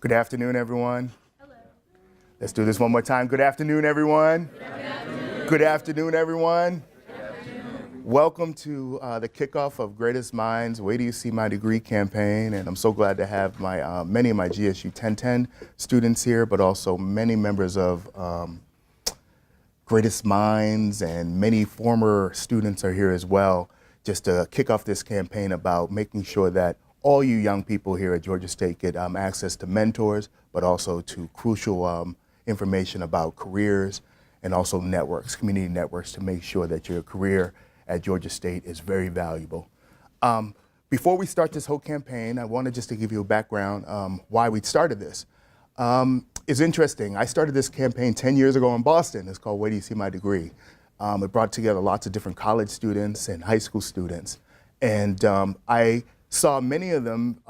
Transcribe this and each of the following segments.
Good afternoon, everyone. Hello. Let's do this one more time. Good afternoon, everyone. Good afternoon. Good afternoon, everyone. Good afternoon. Welcome to the kickoff of Greatest Minds, Wait Till You See My Degree campaign. And I'm so glad to have many of my GSU 1010 students here, but also many members of Greatest Minds, and many former students are here as well, just to kick off this campaign about making sure that all you young people here at Georgia State get access to mentors, but also to crucial information about careers and also networks, community networks, to make sure that your career at Georgia State is very valuable. Before we start this whole campaign, I wanted just to give you a background why we started this. It's interesting. I started this campaign 10 years ago in Boston. It's called Wait Till You See My Degree. It brought together lots of different college students and high school students. And I saw many of them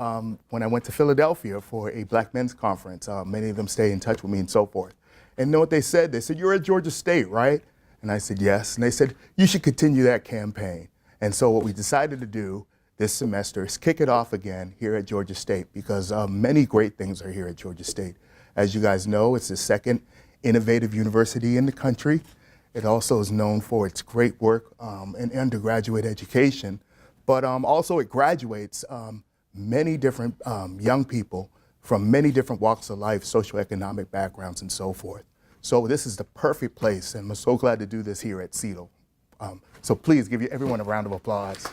when I went to Philadelphia for a Black Men's Conference. Many of them stay in touch with me and so forth. And you know what they said? They said, "You're at Georgia State, right?" And I said, "Yes." And they said, "You should continue that campaign." And so what we decided to do this semester is kick it off again here at Georgia State, because many great things are here at Georgia State. As you guys know, it's the second innovative university in the country. It also is known for its great work in undergraduate education. But also it graduates many different young people from many different walks of life, socioeconomic backgrounds, and so forth. So this is the perfect place, and I'm so glad to do this here at CETL. So please give everyone a round of applause.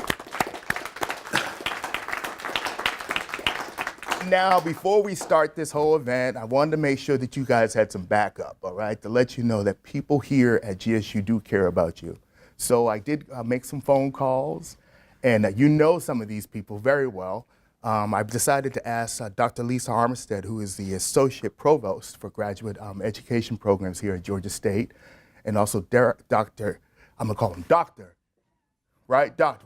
Now, before we start this whole event, I wanted to make sure that you guys had some backup, all right, to let you know that people here at GSU do care about you. So I did make some phone calls. And you know some of these people very well. I've decided to ask Dr. Lisa Armistead, who is the Associate Provost for Graduate Education Programs here at Georgia State, and also Dr. I'm gonna call him Doctor, right? Doctor,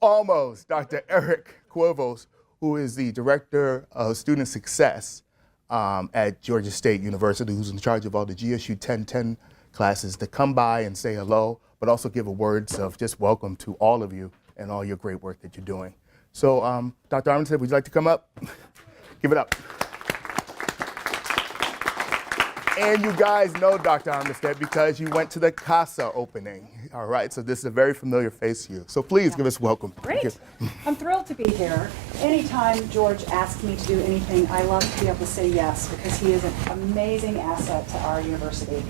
almost, Dr. Eric Cuevas, who is the Director of Student Success at Georgia State University, who's in charge of all the GSU 1010 classes, to come by and say hello, but also give a words of just welcome to all of you and all your great work that you're doing. So, Dr. Armistead, would you like to come up? Give it up. And you guys know Dr. Armistead because you went to the CASA opening. All right, so this is a very familiar face to you. So please give us welcome. Great. I'm thrilled to be here. Anytime George asks me to do anything, I love to be able to say yes, because he is an amazing asset to our university.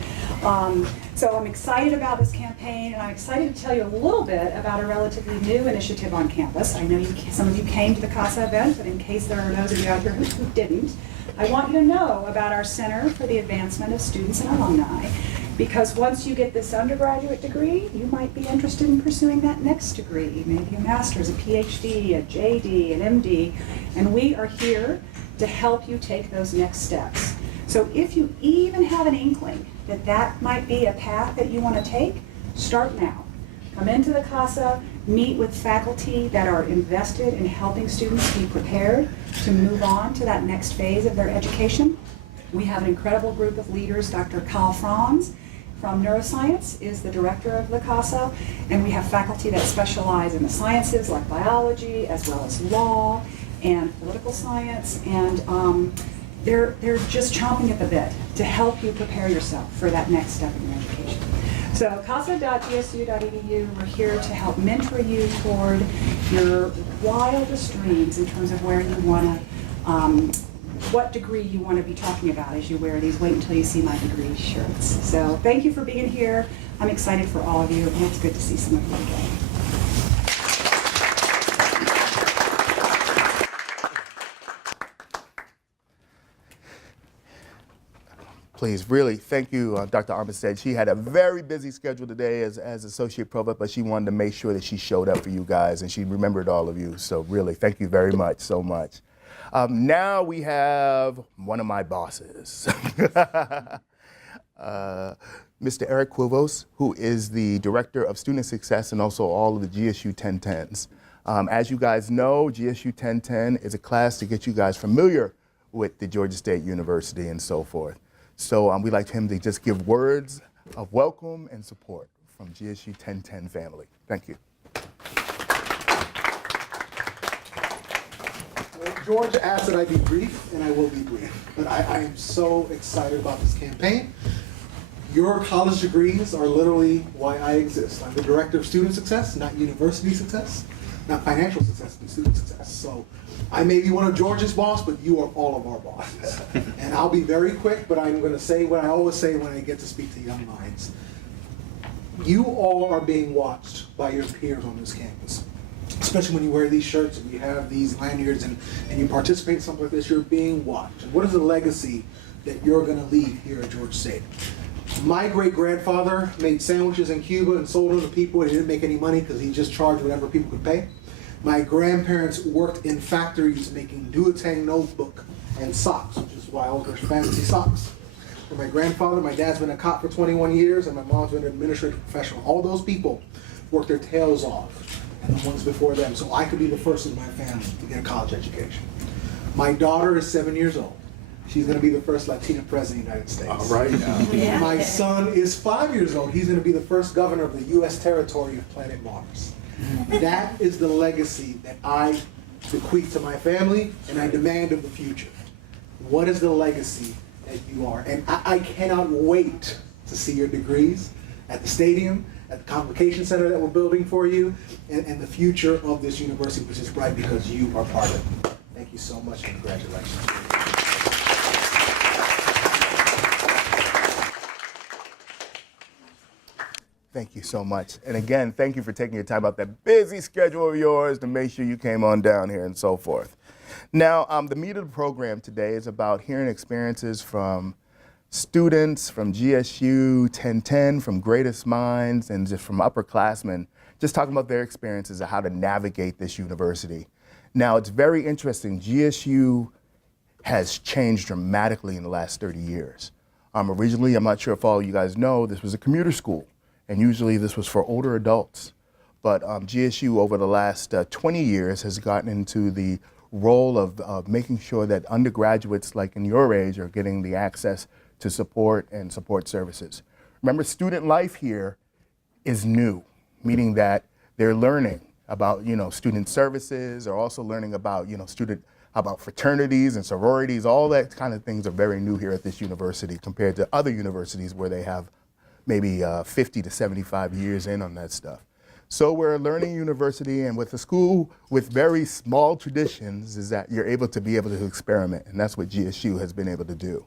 So I'm excited about this campaign, and I'm excited to tell you a little bit about a relatively new initiative on campus. I know some of you came to the CASA event, but in case there are those of you out here who didn't, I want you to know about our Center for the Advancement of Students and Alumni, because once you get this undergraduate degree, you might be interested in pursuing that next degree, maybe a master's, a PhD, a JD, an MD, and we are here to help you take those next steps. So if you even have an inkling that that might be a path that you want to take, start now. Come into the CASA, meet with faculty that are invested in helping students be prepared to move on to that next phase of their education. We have an incredible group of leaders. Dr. Carl Franz from neuroscience is the director of the CASA, and we have faculty that specialize in the sciences like biology, as well as law and political science, and they're just chomping at the bit to help you prepare yourself for that next step in your education. So casa.gsu.edu, we're here to help mentor you toward your wildest dreams in terms of where you want to, what degree you want to be talking about as you wear these Wait Until You See My Degree shirts. So thank you for being here. I'm excited for all of you, and it's good to see some of you again. Please, really, thank you, Dr. Armistead. She had a very busy schedule today as Associate Provost, but she wanted to make sure that she showed up for you guys, and she remembered all of you. So really, thank you very much, so much. Now we have one of my bosses, Mr. Eric Cuevas, who is the Director of Student Success and also all of the GSU 1010s. As you guys know, GSU 1010 is a class to get you guys familiar with the Georgia State University and so forth. So we'd like him to just give words of welcome and support from GSU 1010 family. Thank you. George asked that I be brief, and I will be brief. But I am so excited about this campaign. Your college degrees are literally why I exist. I'm the director of student success, not university success, not financial success, but student success. So I may be one of George's boss, but you are all of our bosses. And I'll be very quick, but I'm going to say what I always say when I get to speak to young minds. You all are being watched by your peers on this campus. Especially when you wear these shirts and you have these lanyards and you participate in something like this, you're being watched. And what is the legacy that you're going to leave here at Georgia State? My great-grandfather made sandwiches in Cuba and sold them to people, and he didn't make any money because he just charged whatever people could pay. My grandparents worked in factories making duotang notebook and socks, which is why I always wear fancy socks. For my grandfather, my dad's been a cop for 21 years, and my mom's been an administrative professional. All those people worked their tails off, and the ones before them, so I could be the first in my family to get a college education. My daughter is 7 years old. She's going to be the first Latina president of the United States. All right. Yeah. My son is 5 years old. He's going to be the first governor of the U.S. territory of planet Mars. That is the legacy that I bequeath to my family and I demand of the future. What is the legacy that you are? And I cannot wait to see your degrees at the stadium, at the convocation center that we're building for you, and the future of this university, which is bright because you are part of it. Thank you so much and congratulations. Thank you so much. And again, thank you for taking your time out that busy schedule of yours to make sure you came on down here and so forth. Now, the meat of the program today is about hearing experiences from students from GSU 1010, from Greatest Minds, and just from upperclassmen, just talking about their experiences of how to navigate this university. Now, it's very interesting. GSU has changed dramatically in the last 30 years. Originally, I'm not sure if all of you guys know, this was a commuter school. And usually this was for older adults. But GSU over the last 20 years has gotten into the role of making sure that undergraduates like in your age are getting the access to support and support services. Remember, student life here is new, meaning that they're learning about, student services. They're also learning about, about fraternities and sororities. All that kind of things are very new here at this university compared to other universities where they have maybe 50 to 75 years in on that stuff. So we're a learning university, and with a school with very small traditions is that you're able to experiment, and that's what GSU has been able to do.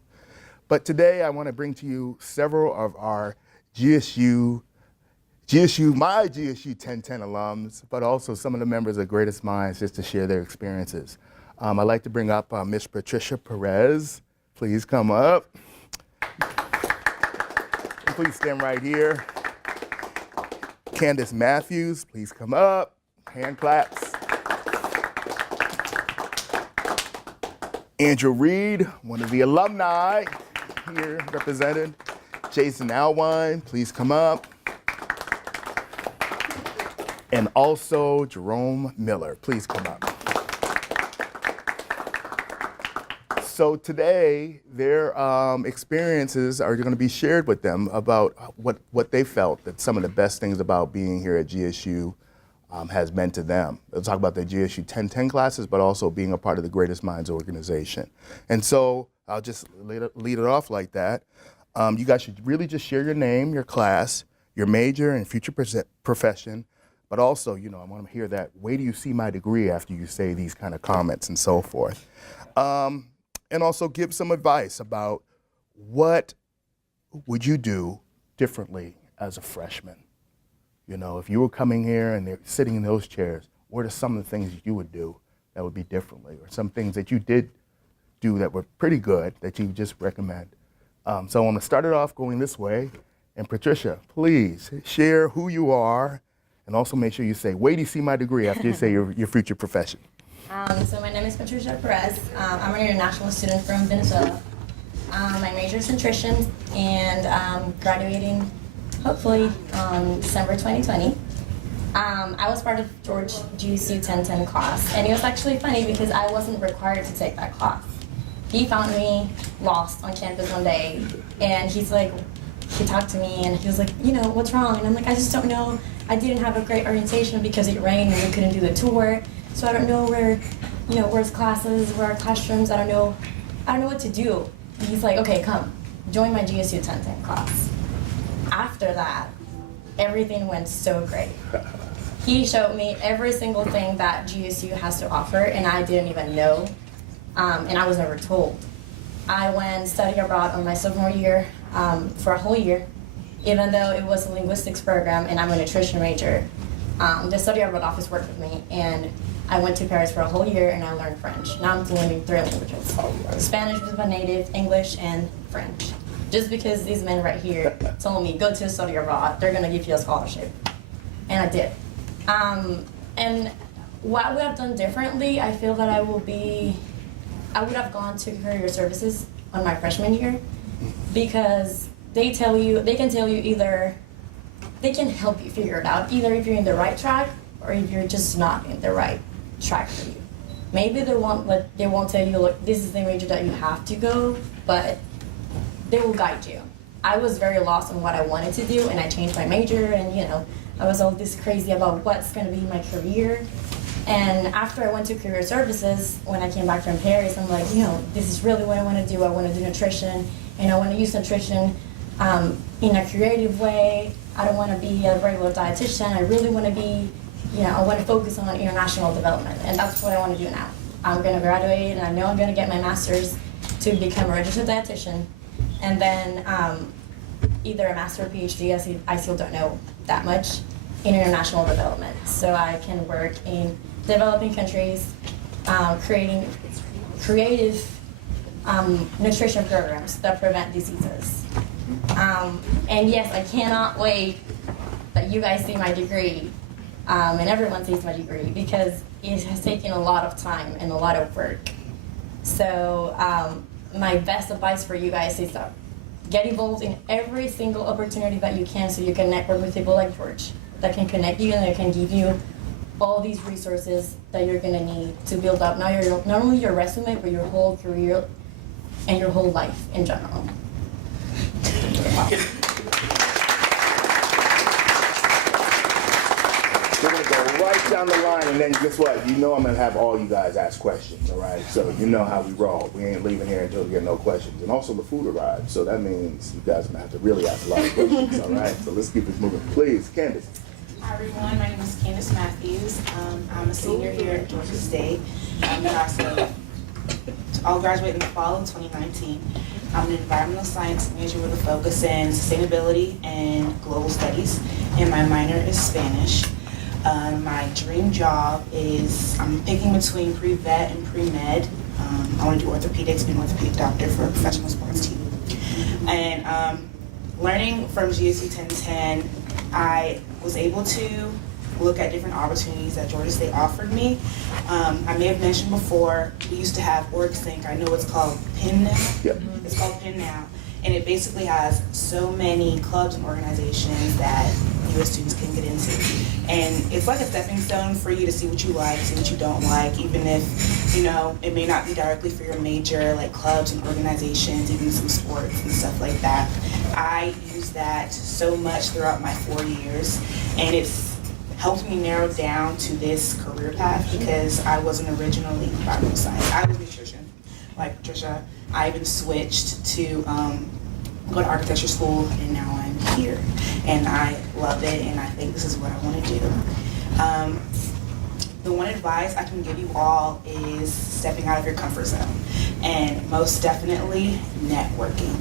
But today I want to bring to you several of our my GSU 1010 alums, but also some of the members of Greatest Minds just to share their experiences. I'd like to bring up Ms. Patricia Perez. Please come up. Please stand right here. Candace Matthews, please come up. Hand claps. Andrew Reed, one of the alumni here represented. Jason Alwine, please come up. And also Jerome Miller, please come up. So today, their experiences are going to be shared with them about what they felt that some of the best things about being here at GSU has meant to them. They'll talk about their GSU 1010 classes, but also being a part of the Greatest Minds organization. And so I'll just lead it off like that. You guys should really just share your name, your class, your major and future profession, but also, I want to hear that, where do you see my degree after you say these kind of comments and so forth. And also give some advice about what would you do differently as a freshman. If you were coming here and they're sitting in those chairs, what are some of the things you would do that would be differently, or some things that you did do that were pretty good that you just recommend? So I want to start it off going this way. And Patricia, please share who you are, and also make sure you say, where do you see my degree after you say your future profession? So my name is Patricia Perez. I'm an international student from Venezuela. My major is nutrition, and I'm graduating hopefully December 2020. I was part of George GSU 1010 class, and it was actually funny because I wasn't required to take that class. He found me lost on campus one day, and he talked to me, and he was like, what's wrong? And I'm like, I just don't know. I didn't have a great orientation because it rained and we couldn't do the tour. So I don't know where where's classes, where are classrooms, I don't know what to do. And he's like, okay, come, join my GSU 1010 class. After that, everything went so great. He showed me every single thing that GSU has to offer, and I didn't even know, and I was never told. I went study abroad on my sophomore year for a whole year, even though it was a linguistics program and I'm a nutrition major. The study abroad office worked with me, and I went to Paris for a whole year and I learned French. Now I'm learning 3 languages. Spanish was my native, English, and French. Just because these men right here told me, go to study abroad, they're gonna give you a scholarship. And I did. And what would I have done differently, I feel that I would have gone to career services on my freshman year, because they can tell you either, they can help you figure it out, either if you're in the right track or if you're just not in the right track for you. Maybe they won't tell you, look, this is the major that you have to go, but they will guide you. I was very lost on what I wanted to do, and I changed my major, and I was all this crazy about what's gonna be my career. And after I went to career services, when I came back from Paris, I'm like, this is really what I want to do. I want to do nutrition, and I want to use nutrition in a creative way. I don't want to be a regular dietitian. I really want to be, I want to focus on international development, and that's what I want to do now. I'm going to graduate, and I know I'm going to get my master's to become a registered dietitian, and then either a master or PhD. I still don't know that much in international development, so I can work in developing countries, creating creative nutrition programs that prevent diseases. And yes, I cannot wait that you guys see my degree, and everyone sees my degree, because it has taken a lot of time and a lot of work. So my best advice for you guys is get involved in every single opportunity that you can, so you can network with people like George that can connect you and that can give you all these resources that you're gonna need to build up not only your resume, but your whole career and your whole life in general. We're gonna go right down the line, and then guess what? I'm gonna have all you guys ask questions, all right? So you know how we roll. We ain't leaving here until we get no questions. And also the food arrived, so that means you guys are gonna have to really ask a lot of questions, all right? So let's keep this moving. Please, Candace. Hi everyone, my name is Candace Matthews. I'm a senior here at Georgia State. I'll graduate in the fall of 2019. I'm an environmental science major with a focus in sustainability and global studies, and my minor is Spanish. My dream job is, I'm picking between pre-vet and pre-med. I want to do orthopedics, be an orthopedic doctor for a professional sports team. And learning from GSU 1010, I was able to look at different opportunities that Georgia State offered me. I may have mentioned before, we used to have OrgSync. I know it's called PIN now. Yep. It's called PIN now. And it basically has so many clubs and organizations that US students can get into. And it's like a stepping stone for you to see what you like, see what you don't like, even if, it may not be directly for your major, like clubs and organizations, even some sports and stuff like that. I use that so much throughout my 4 years, and it's helped me narrow down to this career path, because I wasn't originally environmental science. I was nutrition, like Patricia. I even switched to go to architecture school, and now I'm here. And I love it, and I think this is what I want to do. The one advice I can give you all is stepping out of your comfort zone, and most definitely networking.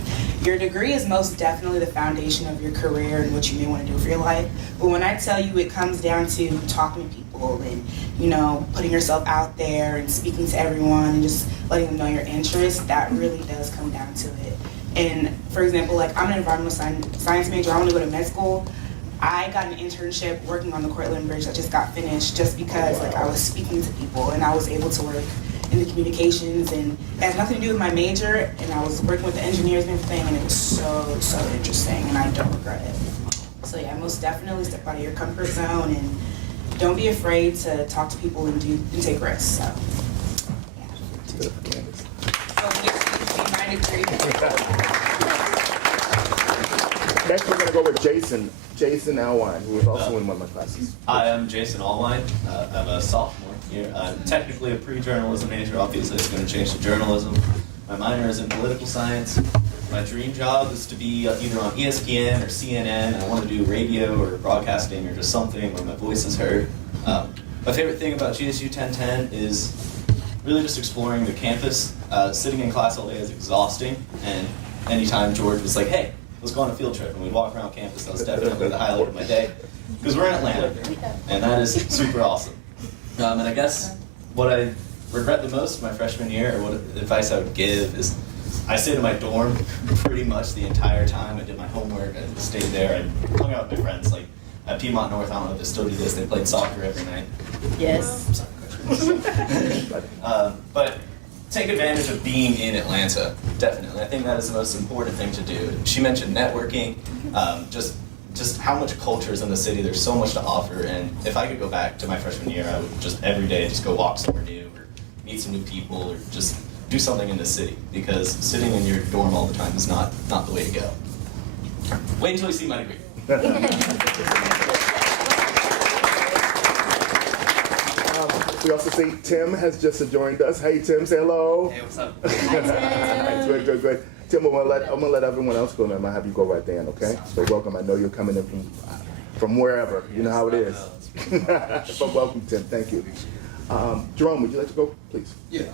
Your degree is most definitely the foundation of your career and what you may want to do for your life. But when I tell you, it comes down to talking to people and, putting yourself out there and speaking to everyone and just letting them know your interests, that really does come down to it. And for example, like I'm an environmental science major, I want to go to med school. I got an internship working on the Cortland Bridge that just got finished just because I was speaking to people and I was able to work in the communications, and it has nothing to do with my major, and I was working with the engineers and everything, and it was so interesting, and I don't regret it. So yeah, most definitely step out of your comfort zone, and don't be afraid to talk to people and take risks. So yeah. Next, we're going to go with Jason Alwine, who is also in one of my classes. Hi, I'm Jason Allwine. I'm a sophomore year. I'm technically a pre-journalism major. Obviously, it's going to change to journalism. My minor is in political science. My dream job is to be either on ESPN or CNN. I want to do radio or broadcasting or just something where my voice is heard. My favorite thing about GSU 1010 is really just exploring the campus. Sitting in class all day is exhausting, and anytime George was like, hey, let's go on a field trip, and we'd walk around campus, that was definitely the highlight of my day. Because we're in Atlanta, and that is super awesome. And I guess what I regret the most my freshman year, or what advice I would give, is I stayed in my dorm pretty much the entire time. I did my homework, I stayed there, I hung out with my friends. Like at Piedmont North, I don't know if they still do this, they played soccer every night. Yes. But take advantage of being in Atlanta, definitely. I think that is the most important thing to do. She mentioned networking, just how much culture is in the city. There's so much to offer, and if I could go back to my freshman year, I would just every day just go walk somewhere new, or meet some new people, or just do something in the city, because sitting in your dorm all the time is not the way to go. Wait until you see my degree. We also see Tim has just joined us. Hey, Tim, say hello. Hey, what's up? Nice, good. Tim, I'm gonna let everyone else go, and I'm gonna have you go right then, okay? So welcome. I know you're coming in from wherever. You know how it is. But welcome, Tim. Thank you. Jerome, would you like to go, please? Yeah.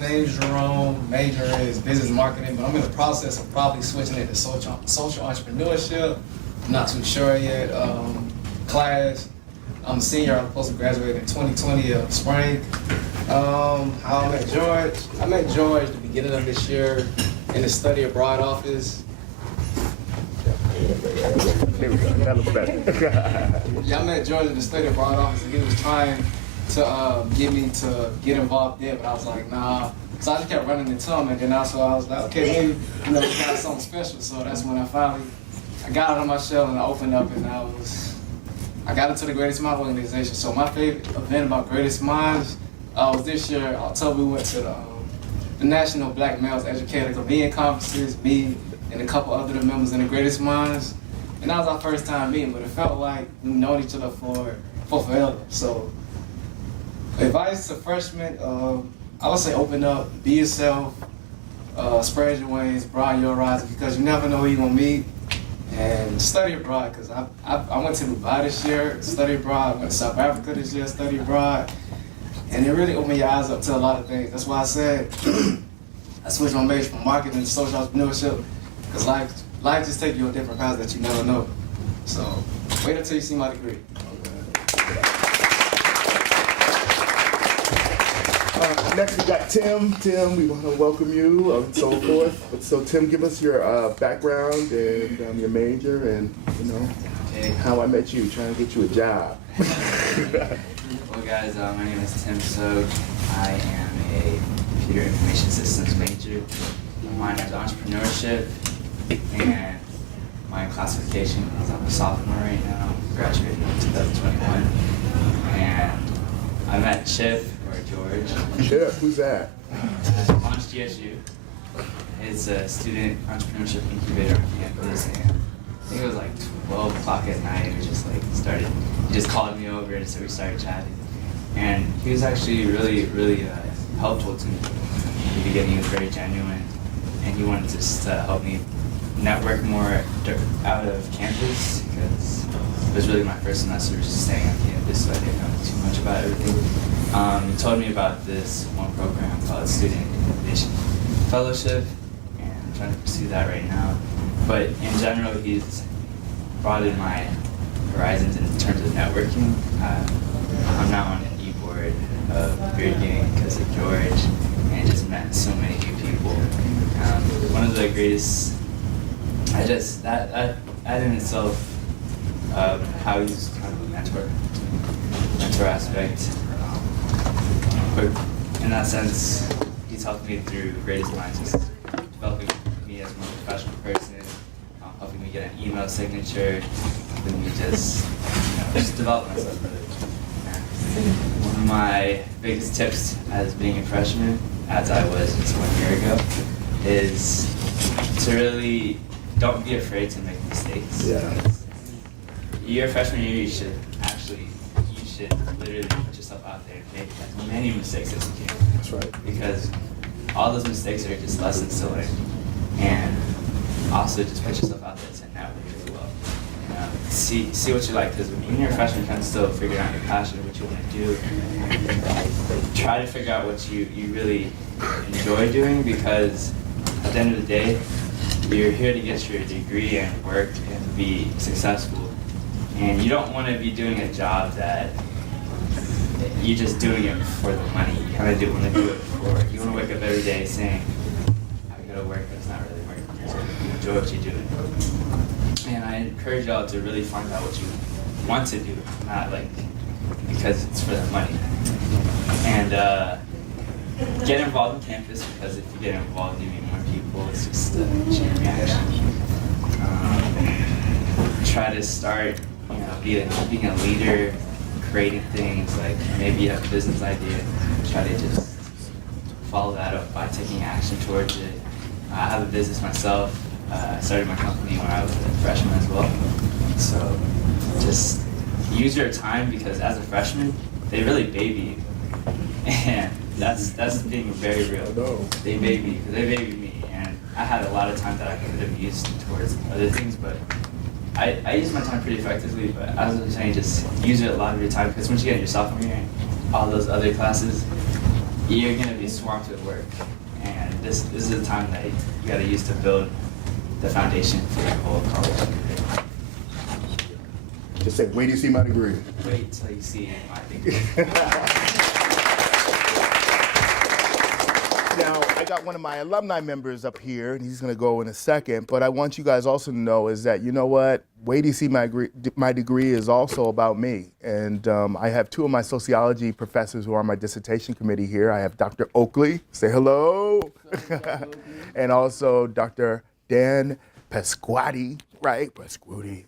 Name's Jerome. Major is business marketing, but I'm in the process of probably switching it to social entrepreneurship. I'm not too sure yet. Class. I'm a senior. I'm supposed to graduate in 2020 spring. How I met George. I met George at the beginning of this year in the study abroad office. There we go. That looks better. Yeah, I met George in the study abroad office, and he was trying to get me to get involved there, but I was like, nah. So I just kept running into him, and then also I was like, okay, maybe we got something special. So that's when I got out of my shell and I opened up, and I got into the Greatest Minds organization. So my favorite event about Greatest Minds was this year, October, we went to the National Black Males Educator Convening Conferences, me and a couple other members in the Greatest Minds. And that was our first time meeting, but it felt like we've known each other for forever. So advice to freshmen, I would say open up, be yourself, spread your wings, broaden your horizons, because you never know who you're gonna meet. And study abroad, because I went to Dubai this year, study abroad. I went to South Africa this year, study abroad. And it really opened your eyes up to a lot of things. That's why I said I switched my major from marketing to social entrepreneurship, because life just takes you on different paths that you never know. So wait until you see my degree. Next we got Tim. Tim, we want to welcome you and so forth. So Tim, give us your background and your major and how I met you, trying to get you a job. Well guys, my name is Tim Soak. I am a computer information systems major. My minor is entrepreneurship, and my classification is I'm a sophomore right now, graduating in 2021. And I met Chip, or George. Chip, who's that? Launch GSU. It's a student entrepreneurship incubator on campus, and I think it was like 12 o'clock at night. We just he just called me over, and so we started chatting. And he was actually really helpful to me. In the beginning, he was very genuine, and he wanted just to help me network more out of campus, because it was really my first semester just staying on campus, so I didn't know too much about everything. He told me about this one program called Student Innovation Fellowship, and I'm trying to pursue that right now. But in general, he's broadened my horizons in terms of networking. I'm now on an e-board of Beard Gang because of George, and just met so many new people. One of the greatest, that in itself, how he's kind of a mentor aspect. But in that sense, he's helped me through Greatest Minds, just developing me as a more professional person, helping me get an email signature, helping me just develop myself really. One of my biggest tips as being a freshman, as I was just 1 year ago, is to really don't be afraid to make mistakes. Yeah. Your freshman year, you should literally put yourself many mistakes as you can. That's right. Because all those mistakes are just lessons to learn. And also just put yourself out there to network as well. You know, see what you like, because when you're a freshman, you kind of still figure out your passion, what you want to do. Try to figure out what you really enjoy doing, because at the end of the day, you're here to get your degree and work and be successful. And you don't want to be doing a job that you're just doing it for the money. You kind of want to do it you want to wake up every day saying, I go to work, but it's not really work. So you enjoy what you're doing. And I encourage y'all to really find out what you want to do, not like because it's for the money. And get involved in campus, because if you get involved, you meet more people. It's just a chain reaction. Try to start, being a leader, creating things. Like maybe you have a business idea, try to just follow that up by taking action towards it. I have a business myself. I started my company when I was a freshman as well. So just use your time, because as a freshman, they really baby you. And that's being very real. They baby you, because they baby me. And I had a lot of time that I could have used towards other things, but I use my time pretty effectively. But as I was saying, just use it a lot of your time, because once you get into your sophomore year and all those other classes, you're going to be swamped with work. And this is the time that you got to use to build the foundation for your whole college career. Just say, wait till you see my degree. Wait till you see my degree. Now, I got one of my alumni members up here, and he's going to go in a second, but I want you guys also to know is that, you know what, wait till you see my degree is also about me. And I have two of my sociology professors who are on my dissertation committee here. I have Dr. Oakley, say hello, and also Dr. Dan Pasquati, right? Pasquati,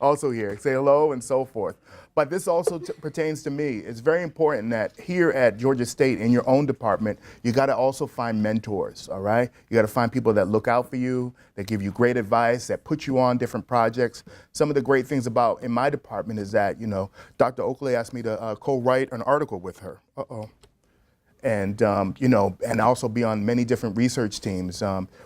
also here, say hello and so forth. But this also pertains to me. It's very important that here at Georgia State, in your own department, you gotta also find mentors, all right? You gotta find people that look out for you, that give you great advice, that put you on different projects. Some of the great things about in my department is that, Dr. Oakley asked me to co-write an article with her. And and also be on many different research teams.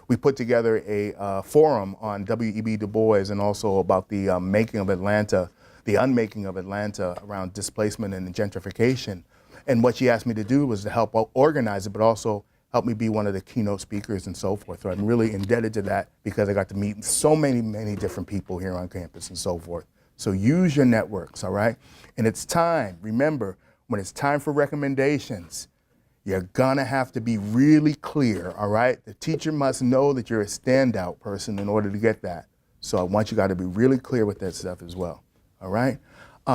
We put together a forum on W.E.B. Du Bois and also about the making of Atlanta, the unmaking of Atlanta around displacement and gentrification. And what she asked me to do was to help organize it, but also help me be one of the keynote speakers and so forth. So I'm really indebted to that, because I got to meet so many different people here on campus and so forth. So use your networks, all right? And it's time, remember, when it's time for recommendations, you're gonna have to be really clear, all right? The teacher must know that you're a standout person in order to get that. So I want you guys to be really clear with that stuff as well, all right?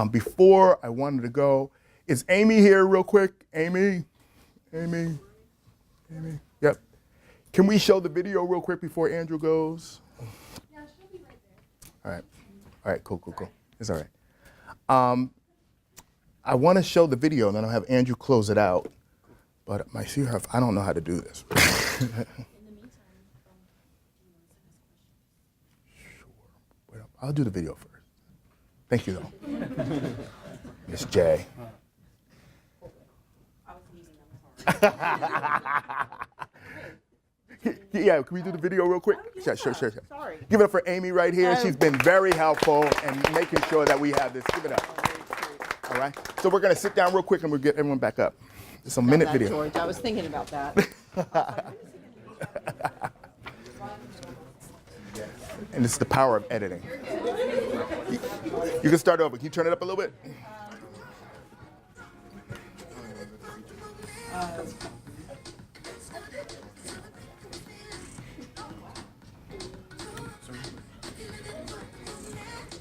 Before I wanted to go, is Amy here real quick? Amy? Yep. Can we show the video real quick before Andrew goes? Yeah, she'll be right there. All right, cool. It's all right. I wanna show the video and then I'll have Andrew close it out. But I don't know how to do this. In the meantime, Sure. Wait up. I'll do the video first. Thank you, though. Miss J. Yeah, can we do the video real quick? Sure. Sorry. Give it up for Amy right here. She's been very helpful in making sure that we have this. Give it up. All right. So we're going to sit down real quick and we'll get everyone back up. It's a minute video. George, I was thinking about that. And it's the power of editing. You can start over. Can you turn it up a little bit?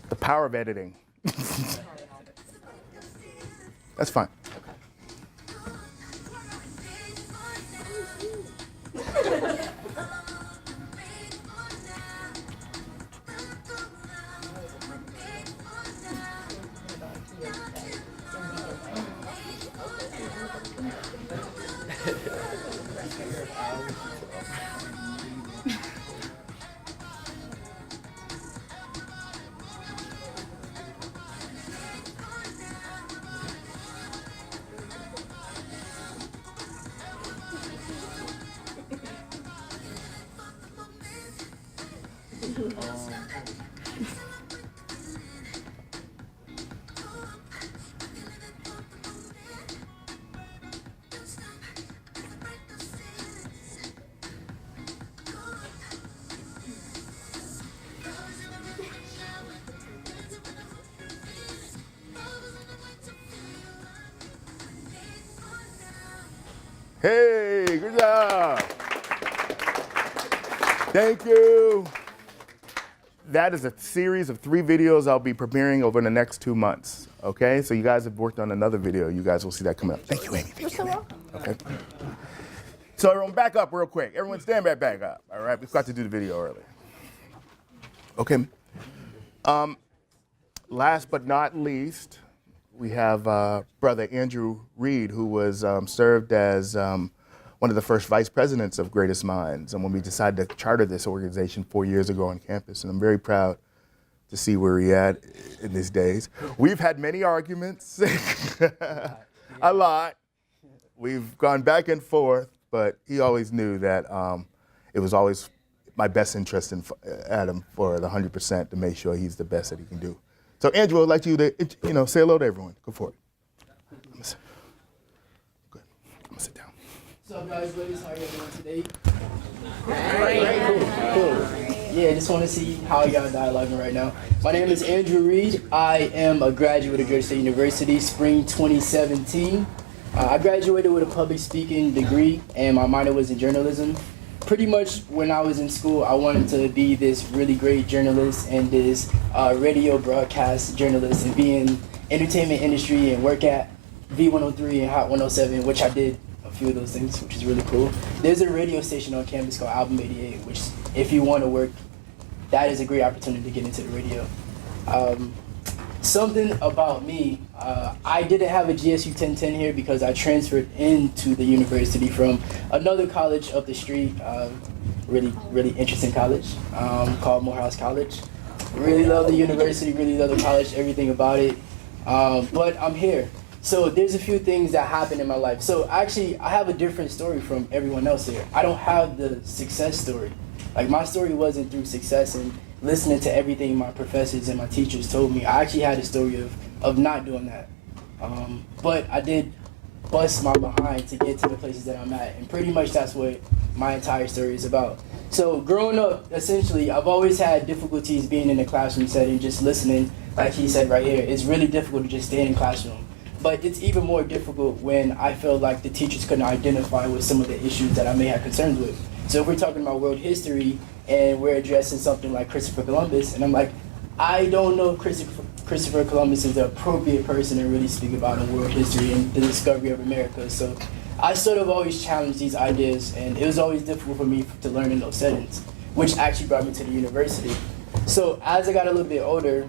The power of editing. That's fine. Hey, good job. Thank you. That is a series of 3 videos I'll be premiering over the next 2 months. Okay, so you guys have worked on another video. You guys will see that coming up. Thank you, Amy. You're so welcome. Okay. So everyone back up real quick. Everyone stand back up. All right, we've got to do the video early. Okay. Last but not least, we have Brother Andrew Reed, who was served as one of the first vice presidents of Greatest Minds, and when we decided to charter this organization 4 years ago on campus, and I'm very proud to see where we're at in these days. We've had many arguments, a lot. We've gone back and forth, but he always knew that it was always my best interest in Adam for the 100% to make sure he's the best that he can do. So Andrew, I'd like you to say hello to everyone. Go for it. I'm gonna sit down. What's up, guys, ladies? How are you doing today? Great. Cool. Yeah, just want to see how y'all dialoguing right now. My name is Andrew Reed. I am a graduate of Georgia State University, spring 2017. I graduated with a public speaking degree, and my minor was in journalism. Pretty much when I was in school, I wanted to be this really great journalist and this radio broadcast journalist and be in entertainment industry and work at V103 and Hot 107, which I did a few of those things, which is really cool. There's a radio station on campus called Album 88, which if you want to work, that is a great opportunity to get into the radio. Something about me, I didn't have a GSU 1010 here because I transferred into the university from another college up the street, really interesting college called Morehouse College. Really love the university, really love the college, everything about it, but I'm here. So there's a few things that happened in my life. So actually, I have a different story from everyone else here. I don't have the success story. Like my story wasn't through success and listening to everything my professors and my teachers told me. I actually had a story of not doing that. But I did bust my behind to get to the places that I'm at. And pretty much that's what my entire story is about. So growing up, essentially, I've always had difficulties being in a classroom setting, just listening, like he said right here. It's really difficult to just stay in a classroom. But it's even more difficult when I feel like the teachers couldn't identify with some of the issues that I may have concerns with. So if we're talking about world history and we're addressing something like Christopher Columbus, and I'm like, I don't know if Christopher Columbus is the appropriate person to really speak about in world history and the discovery of America. So I sort of always challenged these ideas, and it was always difficult for me to learn in those settings, which actually brought me to the university. So as I got a little bit older,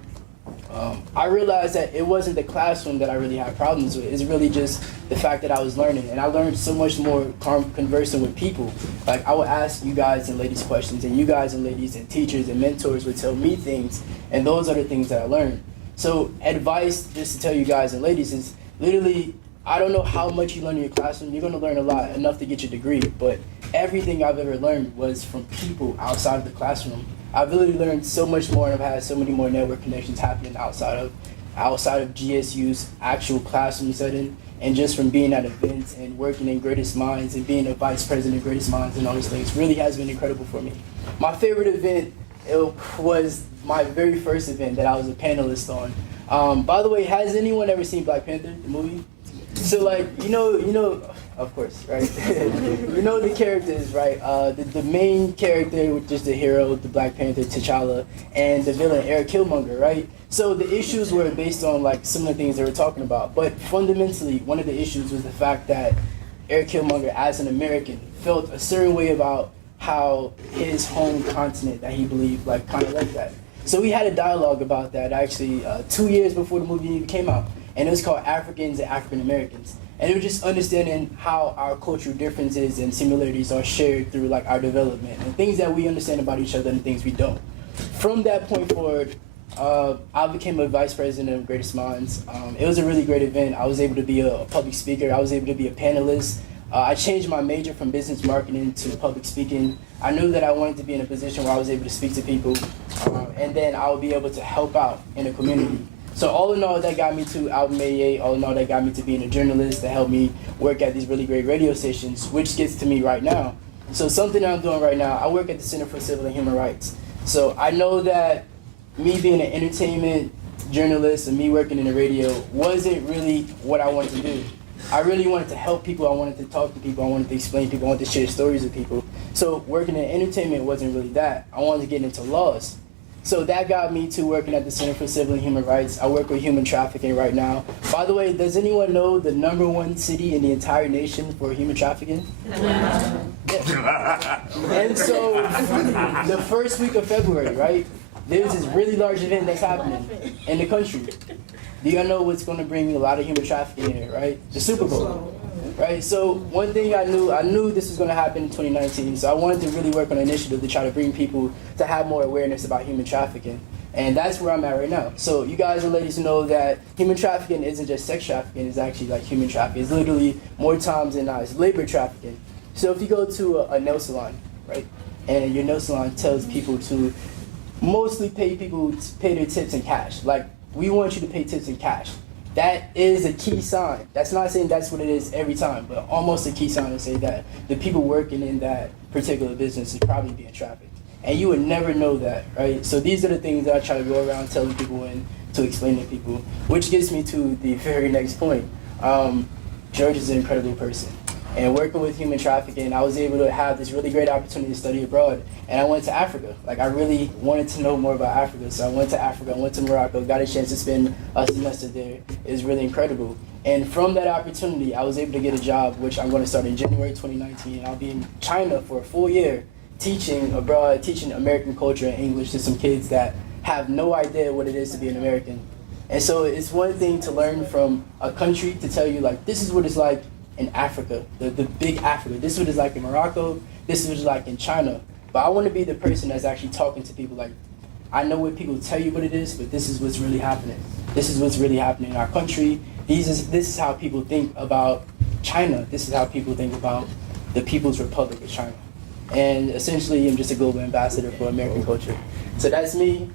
I realized that it wasn't the classroom that I really had problems with. It's really just the fact that I was learning. And I learned so much more conversing with people. Like I would ask you guys and ladies questions, and you guys and ladies and teachers and mentors would tell me things, and those are the things that I learned. So advice, just to tell you guys and ladies, is literally, I don't know how much you learn in your classroom. You're gonna learn a lot, enough to get your degree, but everything I've ever learned was from people outside of the classroom. I've really learned so much more, and I've had so many more network connections happening outside of GSU's actual classroom setting, and just from being at events and working in Greatest Minds and being a vice president of Greatest Minds and all these things really has been incredible for me. My favorite event was my very first event that I was a panelist on. By the way, has anyone ever seen Black Panther, the movie? So like, you know, of course, right? You know the characters, right? The main character, which is the hero, the Black Panther, T'Challa, and the villain, Eric Killmonger, right? So the issues were based on like some of the things they were talking about, but fundamentally, one of the issues was the fact that Eric Killmonger, as an American, felt a certain way about how his home continent that he believed like kind of like that. So we had a dialogue about that actually 2 years before the movie even came out, and it was called Africans and African Americans. And it was just understanding how our cultural differences and similarities are shared through like our development and things that we understand about each other and things we don't. From that point forward, I became a vice president of Greatest Minds. It was a really great event. I was able to be a public speaker. I was able to be a panelist. I changed my major from business marketing to public speaking. I knew that I wanted to be in a position where I was able to speak to people, and then I would be able to help out in the community. So all in all, that got me to Album 88. All in all, that got me to being a journalist, that helped me work at these really great radio stations, which gets to me right now. So something that I'm doing right now, I work at the Center for Civil and Human Rights. So I know that me being an entertainment journalist and me working in the radio wasn't really what I wanted to do. I really wanted to help people, I wanted to talk to people, I wanted to explain to people, I wanted to share stories with people. So working in entertainment wasn't really that. I wanted to get into laws. So that got me to working at the Center for Civil and Human Rights. I work with human trafficking right now. By the way, does anyone know the #1 city in the entire nation for human trafficking? Yeah. And so the first week of February, right, there's this really large event that's happening in the country. Do y'all know what's going to bring a lot of human trafficking here, right? The Super Bowl. Right, so one thing I knew this was going to happen in 2019, so I wanted to really work on an initiative to try to bring people to have more awareness about human trafficking. And that's where I'm at right now. So you guys and ladies know that human trafficking isn't just sex trafficking, it's actually like human trafficking. It's literally more times than not, it's labor trafficking. So if you go to a nail salon, right, and your nail salon tells people to mostly pay their tips in cash, like we want you to pay tips in cash. That is a key sign. That's not saying that's what it is every time, but almost a key sign to say that the people working in that particular business is probably being trafficked. And you would never know that, right? So these are the things that I try to go around telling people and to explain to people, which gets me to the very next point. George is an incredible person. And working with human trafficking, I was able to have this really great opportunity to study abroad. And I went to Africa. Like, I really wanted to know more about Africa. So I went to Africa, I went to Morocco, got a chance to spend a semester there. It was really incredible. And from that opportunity, I was able to get a job, which I'm going to start in January 2019. I'll be in China for a full year, teaching abroad, teaching American culture and English to some kids that have no idea what it is to be an American. And so it's one thing to learn from a country to tell you, like, this is what it's like in Africa, the big Africa. This is what it's like in Morocco. This is what it's like in China. But I want to be the person that's actually talking to people like, I know what people tell you what it is, but this is what's really happening. This is what's really happening in our country. This is how people think about China. This is how people think about the People's Republic of China. And essentially, I'm just a global ambassador for American culture. So that's me.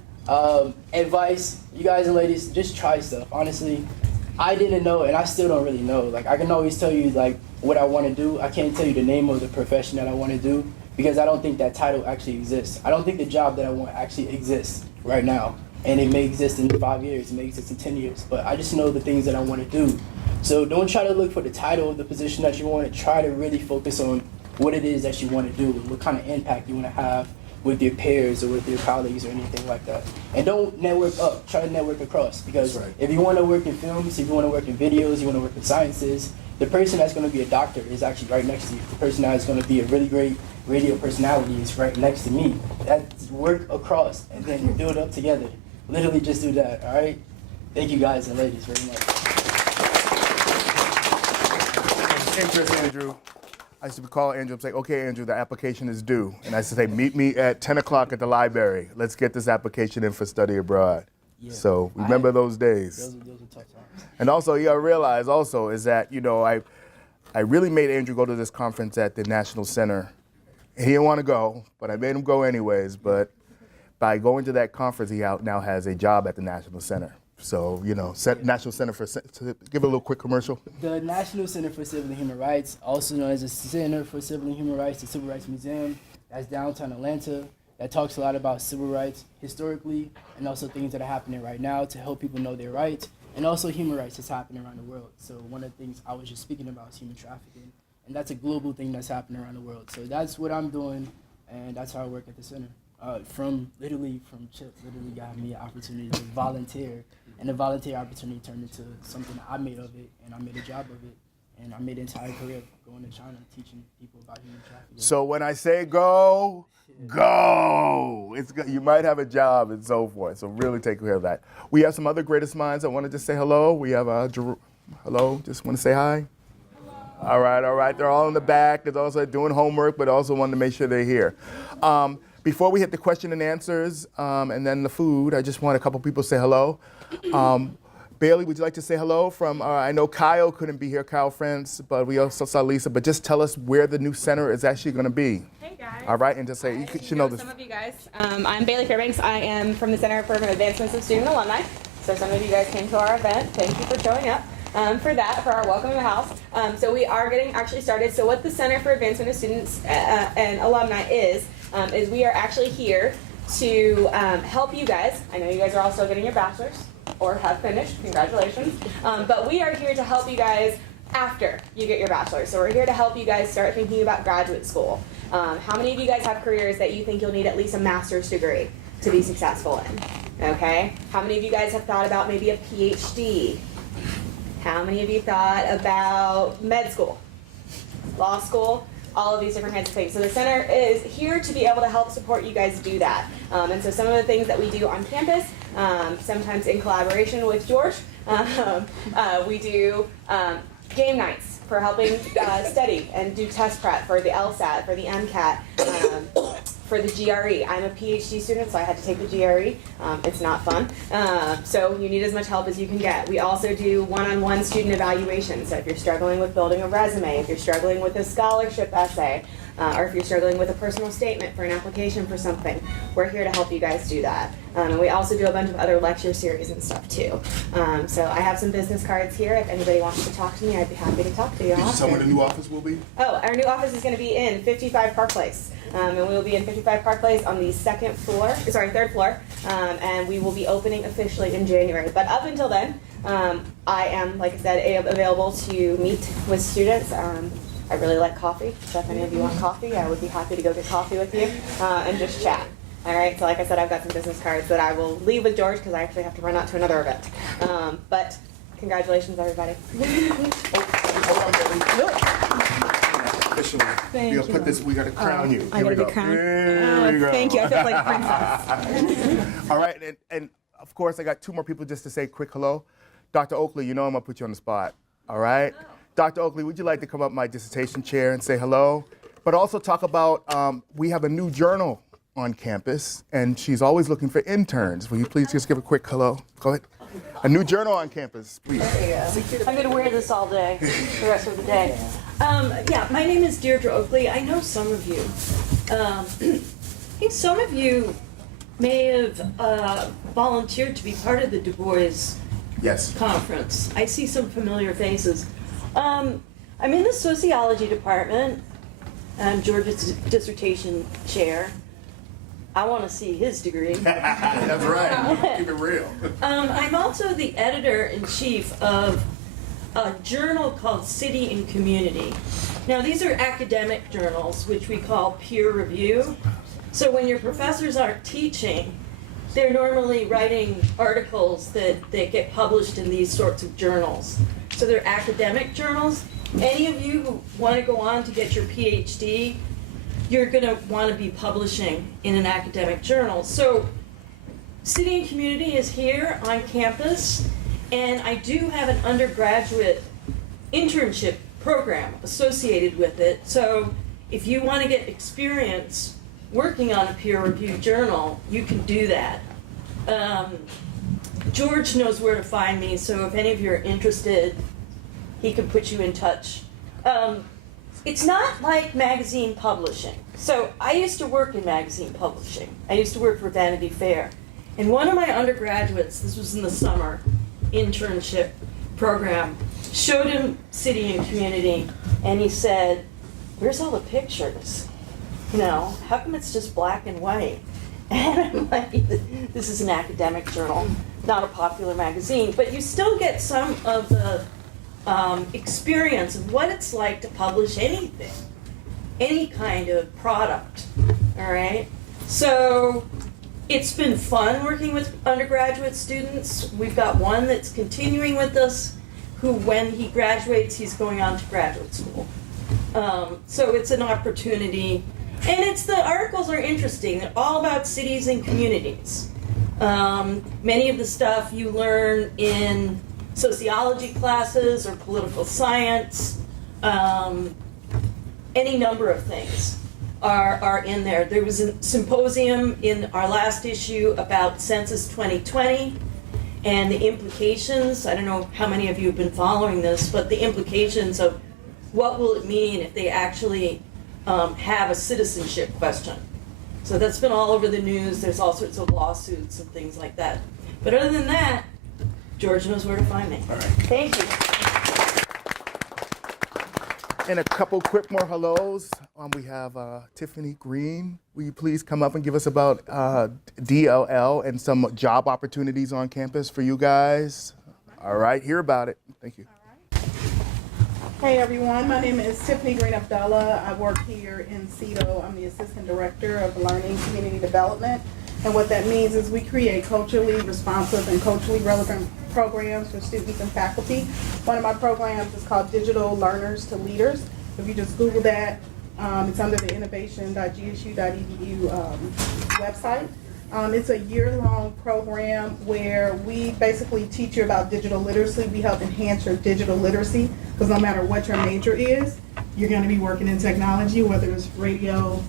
Advice, you guys and ladies, just try stuff. Honestly, I didn't know, and I still don't really know. Like, I can always tell you, like, what I want to do. I can't tell you the name of the profession that I want to do because I don't think that title actually exists. I don't think the job that I want actually exists right now. And it may exist in 5 years, it may exist in 10 years, but I just know the things that I want to do. So don't try to look for the title of the position that you want. Try to really focus on what it is that you want to do and what kind of impact you want to have with your peers or with your colleagues or anything like that. And don't network up, try to network across, because if you want to work in films, if you want to work in videos, you want to work in sciences, the person that's going to be a doctor is actually right next to you. The person that's going to be a really great radio personality is right next to me. That's work across, and then you build up together. Literally just do that, all right? Thank you guys and ladies very much. Interest, Andrew. I used to call Andrew and say, okay, Andrew, the application is due. And I used to say, meet me at 10 o'clock at the library. Let's get this application in for study abroad. Yeah. So remember those days. Those were tough times. And also, you gotta realize also is that, you know, I really made Andrew go to this conference at the National Center. He didn't want to go, but I made him go anyways. But by going to that conference, he now has a job at the National Center. So, you know, National Center for, to give a little quick commercial. The National Center for Civil and Human Rights, also known as the Center for Civil and Human Rights, the Civil Rights Museum, that's downtown Atlanta, that talks a lot about civil rights historically and also things that are happening right now to help people know their rights, and also human rights that's happening around the world. So one of the things I was just speaking about is human trafficking, and that's a global thing that's happening around the world. So that's what I'm doing, and that's how I work at the center. From Chip, literally got me an opportunity to volunteer, and the volunteer opportunity turned into something that I made of it, and I made a job of it, and I made an entire career going to China teaching people about human trafficking. So when I say go, go! You might have a job and so forth, so really take care of that. We have some other greatest minds that want to just say hello. We have hello, just want to say hi? Hello. All right, they're all in the back. They're also doing homework, but also wanted to make sure they're here. Before we hit the question and answers and then the food, I just want a couple people to say hello. Bailey, would you like to say hello from, I know Kyle couldn't be here, Kyle Friends, but we also saw Lisa, but just tell us where the new center is actually going to be. Hey guys. All right, and just say, you should know this. Some of you guys. I'm Bailey Fairbanks. I am from the Center for Advancements of Student Alumni. So some of you guys came to our event. Thank you for showing up for that, for our welcome to the house. So we are getting actually started. So what the Center for Advancement of Students and Alumni is we are actually here to help you guys. I know you guys are all still getting your bachelor's or have finished. Congratulations. But we are here to help you guys after you get your bachelor's. So we're here to help you guys start thinking about graduate school. How many of you guys have careers that you think you'll need at least a master's degree to be successful in? Okay. How many of you guys have thought about maybe a PhD? How many of you thought about med school, law school, all of these different kinds of things? So the center is here to be able to help support you guys do that. And so some of the things that we do on campus, sometimes in collaboration with George, we do game nights for helping study and do test prep for the LSAT, for the MCAT, for the GRE. I'm a PhD student, so I had to take the GRE. It's not fun. So you need as much help as you can get. We also do one-on-one student evaluation. So if you're struggling with building a resume, if you're struggling with a scholarship essay, or if you're struggling with a personal statement for an application for something, we're here to help you guys do that. And we also do a bunch of other lecture series and stuff too. So I have some business cards here. If anybody wants to talk to me, I'd be happy to talk to you. Did you tell me the new office will be? Oh, our new office is going to be in 55 Park Place. And we will be in 55 Park Place on the third floor. And we will be opening officially in January. But up until then, I am, like I said, available to meet with students. I really like coffee, so if any of you want coffee, I would be happy to go get coffee with you and just chat. All right, so like I said, I've got some business cards that I will leave with George because I actually have to run out to another event. But congratulations, everybody. Officially. Thank We'll put this, we got to crown you. I Here we gotta go. be crowned. Here we go. Thank you, I feel like a princess. All right, and of course, I got two more people just to say a quick hello. Dr. Oakley, you know I'm going to put you on the spot. All right? Oh. Dr. Oakley, would you like to come up my dissertation chair and say hello? But also talk about, we have a new journal on campus, and she's always looking for interns. Will you please just give a quick hello? Go ahead. A new journal on campus, please. There you go. I'm going to wear this all day, the rest of the day. Yeah, my name is Deirdre Oakley. I know some of you. I think some of you may have volunteered to be part of the Du Bois conference. I see some familiar faces. I'm in the sociology department. I'm George's dissertation chair. I want to see his degree. That's right. Keep it real. I'm also the editor-in-chief of a journal called City and Community. Now, these are academic journals, which we call peer review. So when your professors aren't teaching, they're normally writing articles that get published in these sorts of journals. So they're academic journals. Any of you who want to go on to get your PhD, you're going to want to be publishing in an academic journal. So City and Community is here on campus, and I do have an undergraduate internship program associated with it. So if you want to get experience working on a peer-reviewed journal, you can do that. George knows where to find me, so if any of you are interested, he can put you in touch. It's not like magazine publishing. So I used to work in magazine publishing. I used to work for Vanity Fair. And one of my undergraduates, this was in the summer internship program, showed him City and Community, and he said, "Where's all the pictures? You know, how come it's just black and white?" And I'm like, this is an academic journal, not a popular magazine, but you still get some of the experience of what it's like to publish anything, any kind of product, all right? So it's been fun working with undergraduate students. We've got one that's continuing with us who, when he graduates, he's going on to graduate school. So it's an opportunity. And the articles are interesting. They're all about cities and communities. Many of the stuff you learn in sociology classes or political science, any number of things are in there. There was a symposium in our last issue about Census 2020, and the implications. I don't know how many of you have been following this, but the implications of what will it mean if they actually have a citizenship question. So that's been all over the news. There's all sorts of lawsuits and things like that. But other than that, George knows where to find me. All right. Thank you. And a couple quick more hellos. We have Tiffany Green. Will you please come up and give us about DLL and some job opportunities on campus for you guys? All right, hear about it. Thank you. Hey everyone, my name is Tiffany Green Abdullah. I work here in CETO. I'm the Assistant Director of Learning Community Development. And what that means is we create culturally responsive and culturally relevant programs for students and faculty. One of my programs is called Digital Learners to Leaders. If you just Google that, it's under the innovation.gsu.edu website. It's a year-long program where we basically teach you about digital literacy. We help enhance your digital literacy, because no matter what your major is, you're going to be working in technology, whether it's radio,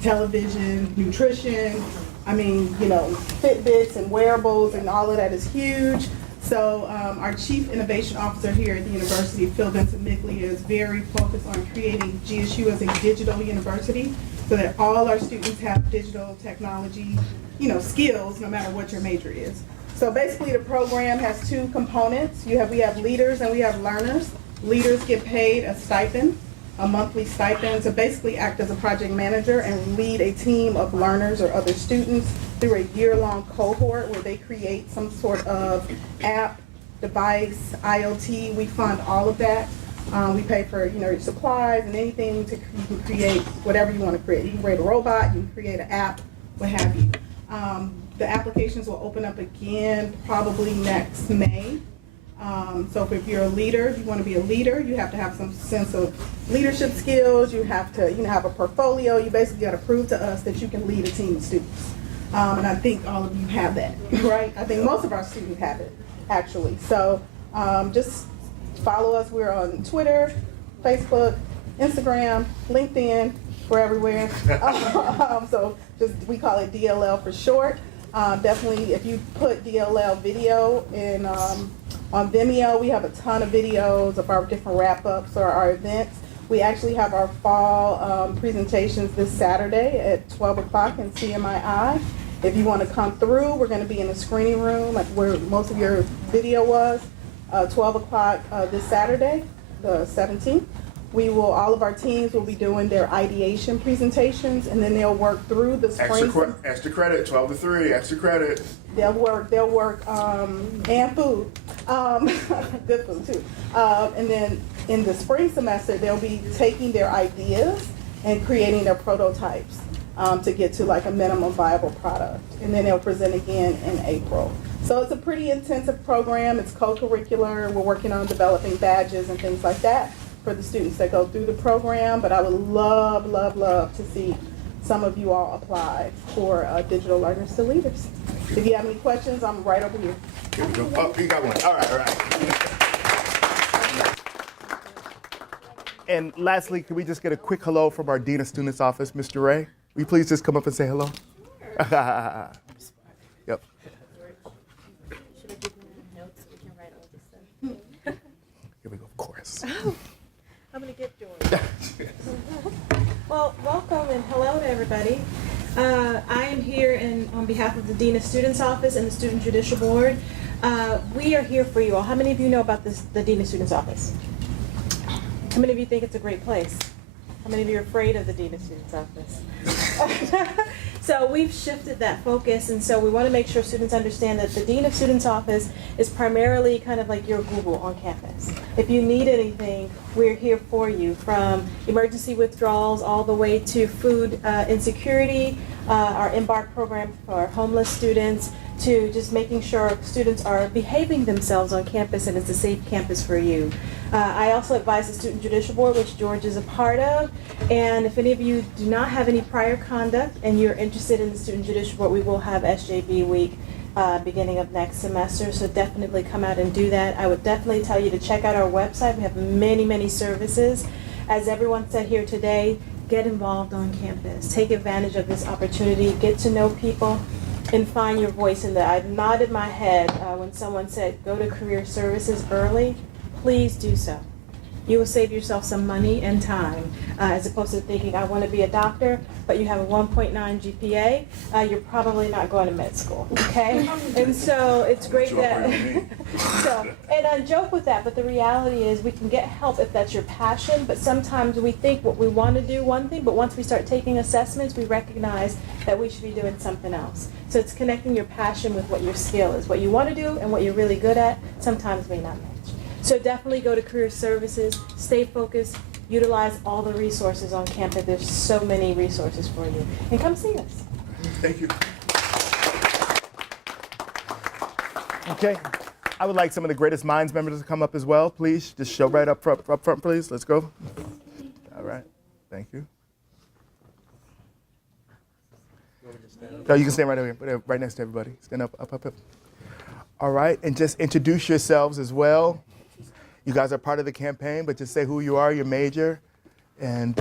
television, nutrition. I mean, you know, Fitbits and wearables and all of that is huge. So our Chief Innovation Officer here at the university, Phil Vincent Mickley, is very focused on creating GSU as a digital university so that all our students have digital technology, you know, skills no matter what your major is. So basically the program has two components. We have leaders and we have learners. Leaders get paid a stipend, a monthly stipend, to basically act as a project manager and lead a team of learners or other students through a year-long cohort where they create some sort of app, device, IoT. We fund all of that. We pay for, you know, your supplies and anything you can create whatever you want to create. You can create a robot, you can create an app, what have you. The applications will open up again probably next May. So if you're a leader, if you want to be a leader, you have to have some sense of leadership skills. You have to, you know, have a portfolio. You basically got to prove to us that you can lead a team of students. And I think all of you have that, right? I think most of our students have it, actually. So just follow us. We're on Twitter, Facebook, Instagram, LinkedIn. We're everywhere. So just, we call it DLL for short. Definitely, if you put DLL video in on Vimeo, we have a ton of videos of our different wrap-ups or our events. We actually have our fall presentations this Saturday at 12 o'clock in CMII. If you want to come through, we're going to be in the screening room, like where most of your video was, 12 o'clock this Saturday, the 17th. All of our teams will be doing their ideation presentations, and then they'll work through the spring. Extra credit, 12 to 3, extra credit. They'll work, and food, good food too. And then in the spring semester, they'll be taking their ideas and creating their prototypes to get to like a minimum viable product. And then they'll present again in April. So it's a pretty intensive program. It's co-curricular. We're working on developing badges and things like that for the students that go through the program. But I would love, love, love to see some of you all apply for Digital Learners to Leaders. If you have any questions, I'm right over here. Here we go. Oh, you got one. All right, all right. And lastly, can we just get a quick hello from our Dean of Students Office, Mr. Ray? Will you please just come up and say hello? Sure. Yep. Should I give you notes so we can write all this stuff? Here we go, of course. I'm going to get George. Well, welcome and hello to everybody. I am here on behalf of the Dean of Students Office and the Student Judicial Board. We are here for you all. How many of you know about the Dean of Students Office? How many of you think it's a great place? How many of you are afraid of the Dean of Students Office? So we've shifted that focus, and so we want to make sure students understand that the Dean of Students Office is primarily kind of like your Google on campus. If you need anything, we're here for you, from emergency withdrawals all the way to food insecurity, our Embark program for our homeless students, to just making sure students are behaving themselves on campus and it's a safe campus for you. I also advise the Student Judicial Board, which George is a part of, and if any of you do not have any prior conduct and you're interested in the Student Judicial Board, we will have SJB week beginning of next semester, so definitely come out and do that. I would definitely tell you to check out our website. We have many, many services. As everyone said here today, get involved on campus. Take advantage of this opportunity. Get to know people. and find your voice in that. I nodded my head when someone said go to career services early. Please do so. You will save yourself some money and time, as opposed to thinking, I want to be a doctor, but you have a 1.9 GPA, you're probably not going to med school, okay? And so it's great that, and I joke with that, but the reality is we can get help if that's your passion, but sometimes we think what we want to do one thing, but once we start taking assessments, we recognize that we should be doing something else. So it's connecting your passion with what your skill is. What you want to do and what you're really good at sometimes may not match. So definitely go to career services, stay focused, utilize all the resources on campus. There's so many resources for you. And come see us. Thank you. Okay. I would like some of the Greatest Minds members to come up as well, please. Just show right up front, please. Let's go. All right. Thank you. No, you can stand right over here, right next to everybody. Stand up. All right. And just introduce yourselves as well. You guys are part of the campaign, but just say who you are, your major, and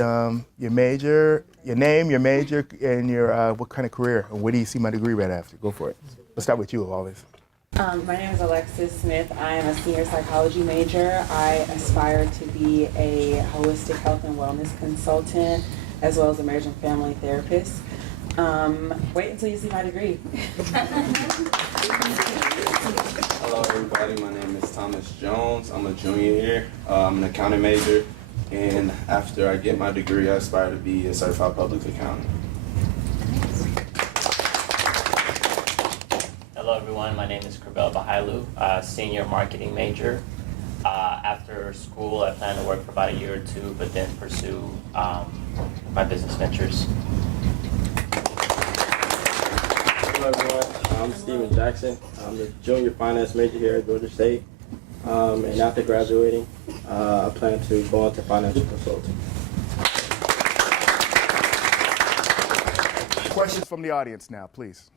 your major, your name, your major, and your what kind of career, and where do you see my degree right after? Go for it. Let's start with you, always. My name is Alexis Smith. I am a senior psychology major. I aspire to be a holistic health and wellness consultant, as well as a marriage and family therapist. Wait until you see my degree. Hello everybody, my name is Thomas Jones. I'm a junior here. I'm an accounting major, and after I get my degree, I aspire to be a certified public accountant. Hello everyone, my name is Krabel Bahailu, senior marketing major. After school, I plan to work for about a year or two, but then pursue my business ventures. Hello everyone, I'm Steven Jackson. I'm a junior finance major here at Georgia State. And after graduating, I plan to go into financial consulting. Questions from the audience now, please.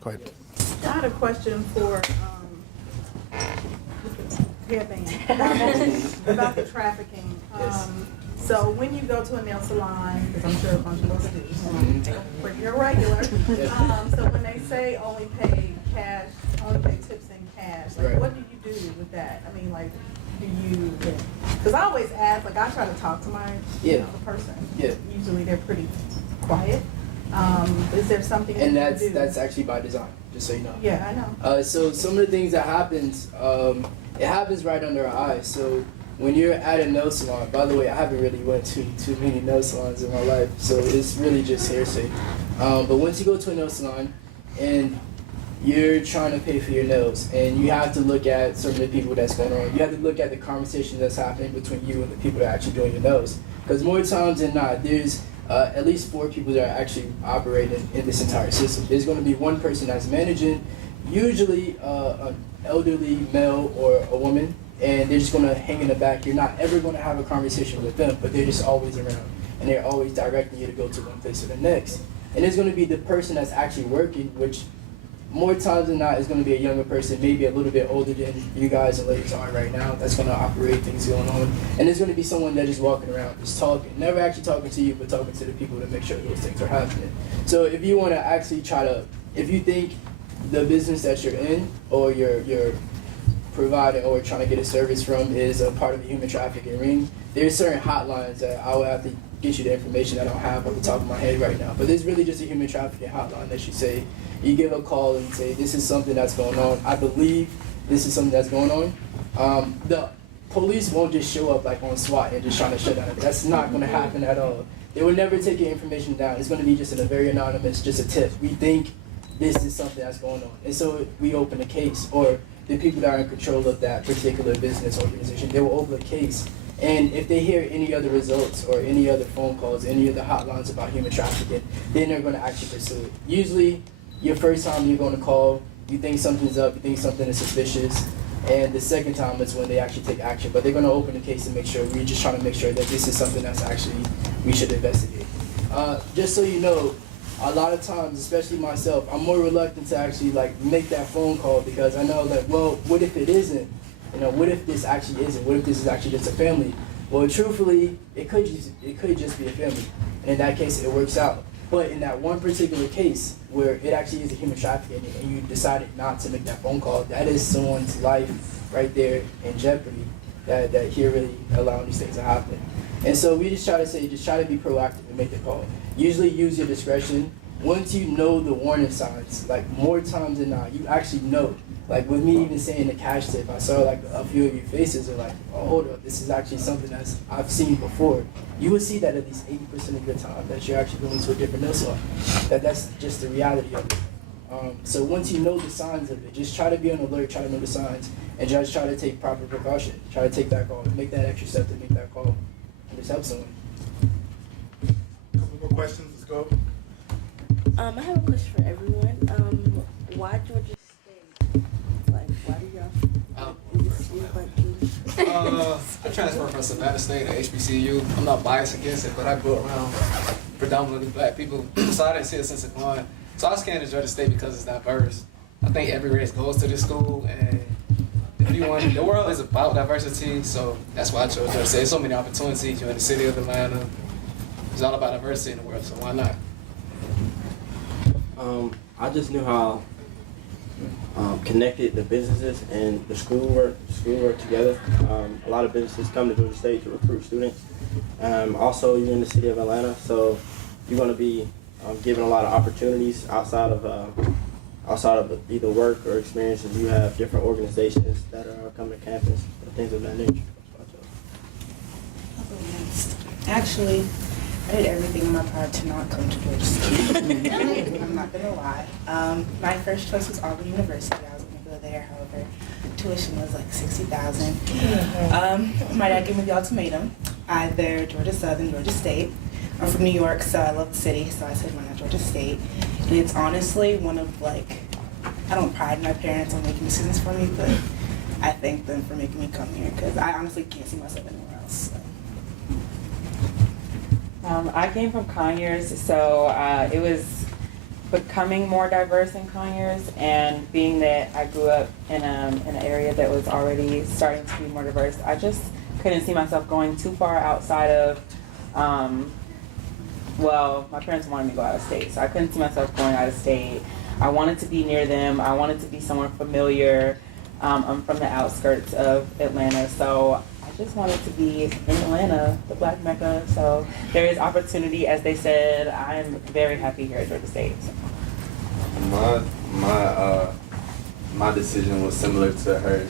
Go ahead. I had a question for headband about the trafficking. So when you go to a nail salon, because I'm sure a bunch of us do, pretty irregular. So when they say only pay cash, only pay tips in cash, like what do you do with that? I mean, like, do you? Because I always ask, like, I try to talk to my the person. Yeah. Usually they're pretty quiet. Is there something? And that you do? that's actually by design, just so you know. Yeah, I know. So some of the things that happens, it happens right under our eyes. So when you're at a nail salon, by the way, I haven't really went to too many nail salons in my life, so it's really just hearsay. But once you go to a nail salon and you're trying to pay for your nails, and you have to look at some of the people that's going on. You have to look at the conversation that's happening between you and the people that are actually doing your nails. Because more times than not, there's at least 4 people that are actually operating in this entire system. There's going to be one person that's managing, usually an elderly male or a woman, and they're just going to hang in the back. You're not ever going to have a conversation with them, but they're just always around, and they're always directing you to go to one place or the next. And there's going to be the person that's actually working, which more times than not is going to be a younger person, maybe a little bit older than you guys and ladies are right now, that's going to operate things going on. And there's going to be someone that's just walking around, just talking, never actually talking to you, but talking to the people to make sure those things are happening. So if you want to actually if you think the business that you're in or you're providing or trying to get a service from is a part of the human trafficking ring, there's certain hotlines that I will have to get you the information that I don't have on the top of my head right now. But there's really just a human trafficking hotline that you give a call and say, this is something that's going on. I believe this is something that's going on. The police won't just show up like on SWAT and just trying to shut down. That's not going to happen at all. They will never take your information down. It's going to be just in a very anonymous, just a tip. We think this is something that's going on. And so we open a case, or the people that are in control of that particular business organization, they will open a case. And if they hear any other results or any other phone calls, any other hotlines about human trafficking, then they're going to actually pursue it. Usually, your first time you're going to call, you think something's up, you think something is suspicious, and the second time is when they actually take action. But they're going to open the case to make sure, we're just trying to make sure that this is something that's actually, we should investigate. Just so you know, a lot of times, especially myself, I'm more reluctant to actually make that phone call, because I know that, well, what if it isn't? You know, what if this actually isn't? What if this is actually just a family? Well, truthfully, it could just be a family, and in that case, it works out. But in that one particular case where it actually is a human trafficking and you decided not to make that phone call, that is someone's life right there in jeopardy that you're really allowing these things to happen. And so we just try to say, just try to be proactive and make the call. Usually use your discretion. Once you know the warning signs, like more times than not, you actually know. Like with me even saying the cash tip, I saw like a few of your faces are like, oh, hold up, this is actually something that I've seen before. You will see that at least 80% of your time that you're actually going to a different note swap. That's just the reality of it. So once you know the signs of it, just try to be on alert, try to know the signs, and just try to take proper precaution. Try to take that call, make that extra step to make that call, and just help someone. Couple more questions, let's go. I have a question for everyone. Why Georgia State? Like, why do y'all? I transferred from Savannah State to HBCU. I'm not biased against it, but I grew up around predominantly black people, so I didn't see a sense of going. So I came to Georgia State because it's diverse. I think every race goes to this school, and the world is about diversity, so that's why I chose Georgia State. There's so many opportunities. You're in the city of Atlanta. It's all about diversity in the world, so why not? I just knew how connected the businesses and the school work together. A lot of businesses come to Georgia State to recruit students. Also, you're in the city of Atlanta, so you're going to be given a lot of opportunities outside of either work or experiences. You have different organizations that are coming to campus and things of that nature. Actually, I did everything in my power to not come to Georgia State. I'm not gonna lie. My first choice was Auburn University. I was gonna go there, however, tuition was like $60,000. My dad gave me the ultimatum: either Georgia Southern, Georgia State. I'm from New York, so I love the city, so I said why not Georgia State. And it's honestly one of I don't pride my parents on making decisions for me, but I thank them for making me come here because I honestly can't see myself anywhere else. So. I came from Conyers, so it was becoming more diverse in Conyers, and being that I grew up in an area that was already starting to be more diverse, I just couldn't see myself going too far outside of, well, my parents wanted me to go out of state, so I couldn't see myself going out of state. I wanted to be near them. I wanted to be somewhere familiar. I'm from the outskirts of Atlanta, so I just wanted to be in Atlanta, the Black Mecca. So there is opportunity, as they said. I'm very happy here at Georgia State. So. My decision was similar to hers.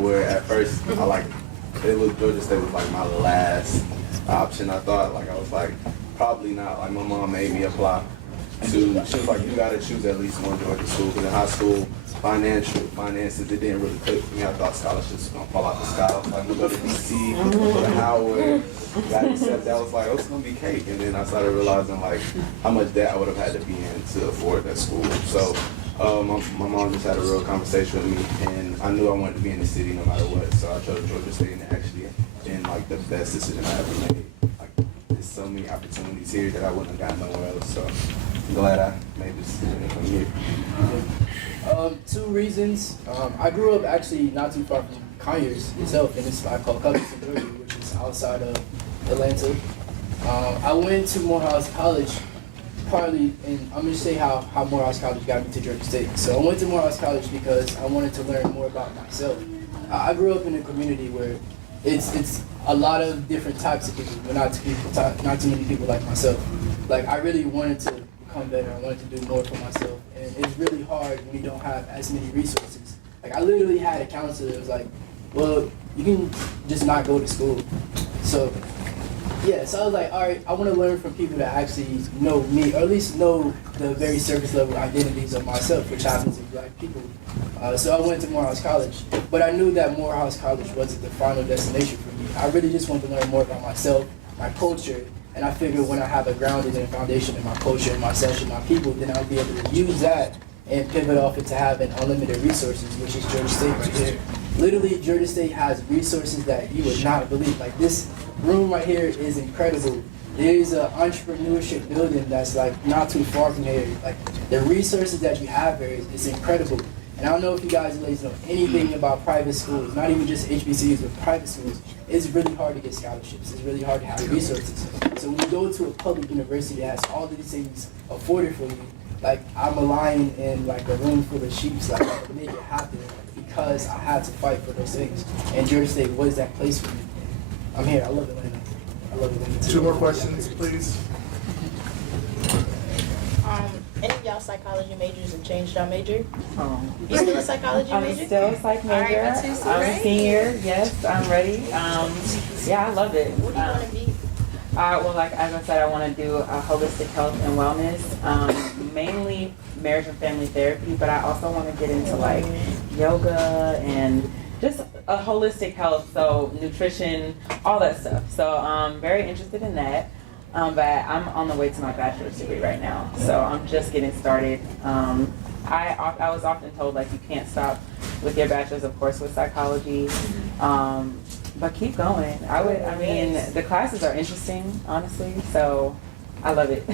Where at first Georgia State was like my last option. I thought I was probably not. My mom made me apply to. She was like, you gotta choose at least one Georgia school because in high school. Finances, it didn't really click for me. I thought scholarships were gonna fall out the sky. I was like, I'm gonna go to DC, go to Howard, got accepted. I was like, oh, it's gonna be cake. And then I started realizing how much debt I would have had to be in to afford that school. So my mom just had a real conversation with me, and I knew I wanted to be in the city no matter what. So I chose Georgia State, and actually been the best decision I ever made. There's so many opportunities here that I wouldn't have gotten nowhere else. So I'm glad I made this decision to come here. Two reasons. I grew up actually not too far from Conyers itself in this spot called Covington, Georgia, which is outside of Atlanta. I went to Morehouse College partly, and I'm going to say how Morehouse College got me to Georgia State. So I went to Morehouse College because I wanted to learn more about myself. I grew up in a community where it's a lot of different types of people, but not too many people like myself. I really wanted to become better. I wanted to do more for myself. And it's really hard when you don't have as many resources. I literally had a counselor that was like, well, you can just not go to school. So I was like, all right, I want to learn from people that actually know me, or at least know the very surface level identities of myself, which happens to be black people. So I went to Morehouse College, but I knew that Morehouse College wasn't the final destination for me. I really just wanted to learn more about myself, my culture, and I figured when I have a grounded and foundation in my culture, and myself, and my people, then I'll be able to use that and pivot off into having unlimited resources, which is Georgia State right here. Literally, Georgia State has resources that you would not believe. This room right here is incredible. There is an entrepreneurship building that's not too far from here. The resources that you have here is incredible. And I don't know if you guys ladies know anything about private schools, not even just HBCUs, but private schools. It's really hard to get scholarships. It's really hard to have resources. So when you go to a public university that has all of these things afforded for you, like I'm a lion in like a room full of sheep, like I can make it happen because I had to fight for those things. And Georgia State was that place for me. I'm here. I love Atlanta. I love Atlanta too. 2 more questions, please. Any of y'all psychology majors and changed y'all major? You still a psychology major? I'm still a psych major. All right, I'm great. a senior. Yes, I'm ready. Yeah, I love it. What do you want to be? Well, like as I said, I want to do a holistic health and wellness, mainly marriage and family therapy, but I also want to get into like yoga and just a holistic health, so nutrition, all that stuff. So I'm very interested in that. But I'm on the way to my bachelor's degree right now, so I'm just getting started. I was often told like you can't stop with your bachelor's, of course, with psychology, but keep going. I mean, the classes are interesting, honestly, so I love it.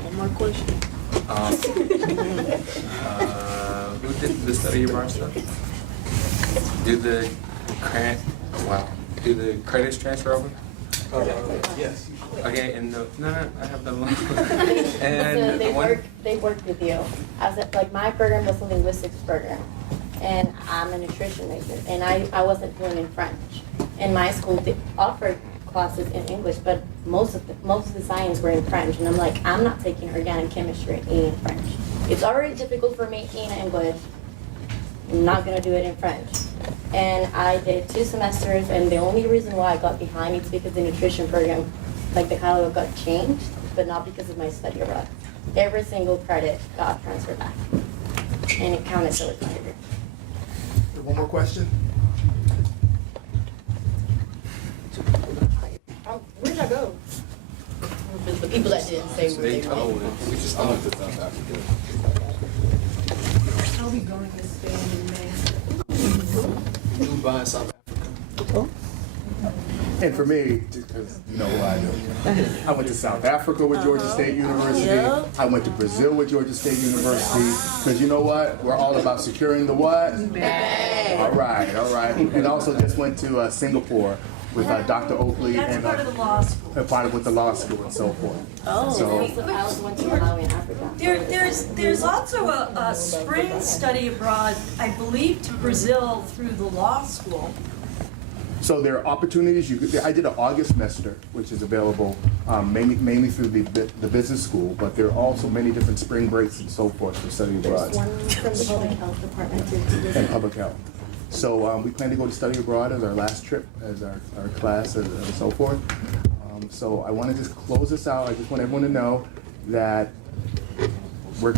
One more question. Who did the study abroad stuff? Do the credits transfer over? Yes. Okay, and I have the one. So And they work with you. Like my program was a linguistics program, and I'm a nutrition major, and I wasn't fluent in French. In my school, they offered classes in English, but most of the science were in French, and I'm like, I'm not taking organic chemistry in French. It's already difficult for me in English. I'm not gonna do it in French. And I did 2 semesters, and the only reason why I got behind is because the nutrition program, like the catalog got changed, but not because of my study abroad. Every single credit got transferred back, and it counted towards my degree. One more question. Where'd I go? The people that didn't say where they went. We just went to South Africa. I'll be going to Spain in May. Dubai, South Africa. And for me, just because you know what I do, I went to South Africa with Georgia State University. Yep. I went to Brazil with Georgia State University. Because you know what? We're all about securing the what? Bag. All right, all right. And also just went to Singapore with Dr. Oakley That's and part of the law school. part of with the law school and so forth. Oh, So, I also went to Malawi in Africa. There's also a spring study abroad, I believe, to Brazil through the law school. so there are opportunities. I did an August semester, which is available mainly through the business school, but there are also many different spring breaks and so forth for study abroad. There's one from the public health department too. And public health. So we plan to go to study abroad as our last trip, as our class, and so forth. So I want to just close this out. I just want everyone to know that right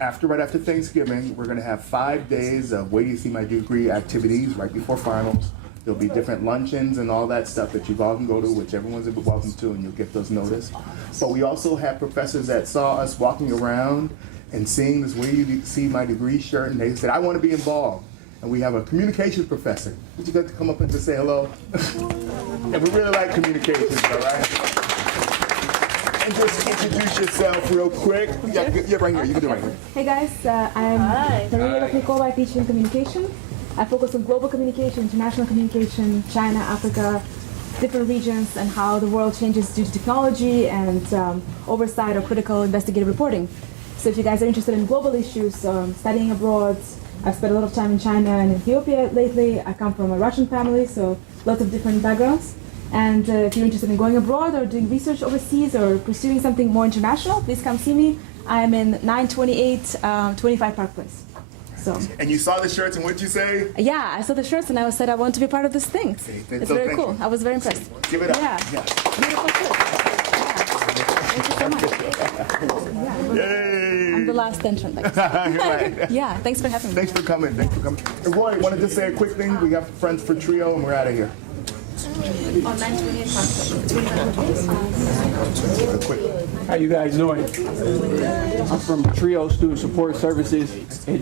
after Thanksgiving, we're going to have 5 days of Wait Till You See My Degree activities right before finals. There'll be different luncheons and all that stuff that you all can go to, which everyone's welcome to, and you'll get those noticed. But we also have professors that saw us walking around and seeing this Wait Till You See My Degree shirt, and they said, I want to be involved. And we have a communications professor. Would you like to come up and just say hello? And we really like communications, all right? And just introduce yourself real quick. Yeah, right here. You can do it right here. Hey guys, I'm Maria Lopez. I teach in communication. I focus on global communication, international communication, China, Africa, different regions, and how the world changes due to technology and oversight or critical investigative reporting. So if you guys are interested in global issues, studying abroad, I've spent a lot of time in China and Ethiopia lately. I come from a Russian family, so lots of different backgrounds. And if you're interested in going abroad or doing research overseas or pursuing something more international, please come see me. I am in 928 25 Park Place. So. And you saw the shirts, and what did you say? Yeah, I saw the shirts, and I said I want to be part of this thing. It's very cool. I was very impressed. Give it up. Yeah. Beautiful shirt. Thank you so much. Yay! I'm the last entrant. Right. Yeah, thanks for having me. Thanks for coming. Thanks for coming. And Roy, want to just say a quick thing? We got friends for Trio, and we're out of here. On 928 Park Place. How you guys doing? I'm from Trio Student Support Services, I'm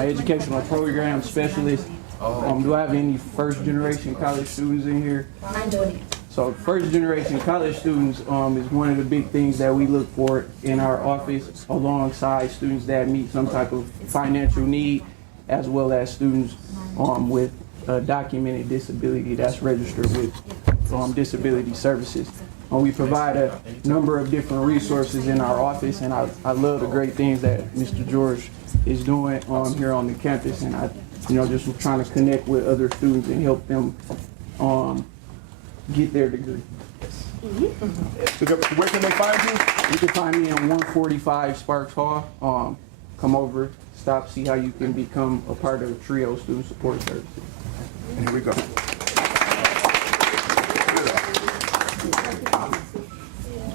an educational program specialist. Do I have any first generation college students in here? So first generation college students is one of the big things that we look for in our office, alongside students that meet some type of financial need, as well as students with documented disability that's registered with disability services. We provide a number of different resources in our office, and I love the great things that Mr. George is doing here on the campus, and I just trying to connect with other students and help them get their degree. Where can they find you? You can find me in 145 Sparks Hall. Come over, stop, see how you can become a part of TRIO Student Support Services. Here we go.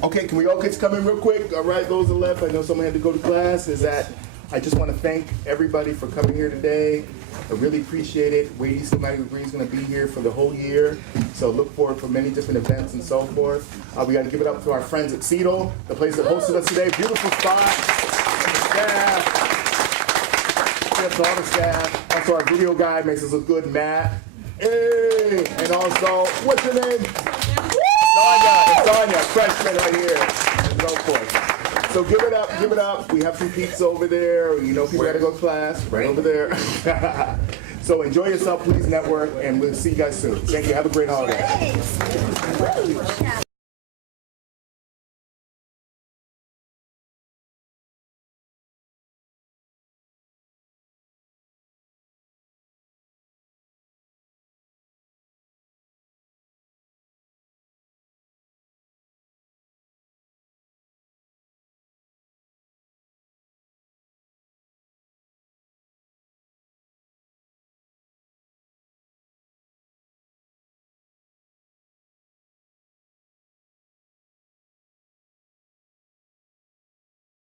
Okay, can we all kids come in real quick? All right, those on the left, I know someone had to go to class. I just want to thank everybody for coming here today. I really appreciate it. WUYSMD Degree is going to be here for the whole year, so look forward for many different events and so forth. We got to give it up to our friends at CETO, the place that hosted us today. Beautiful spot. And the staff. Yes, all the staff. Also, our video guy makes us look good, Matt. Hey! And also, what's your name? Sonia, freshman right here, and so forth. So give it up. We have some pizza over there. People got to go to class, right over there. So enjoy yourself, please network, and we'll see you guys soon. Thank you. Have a great holiday.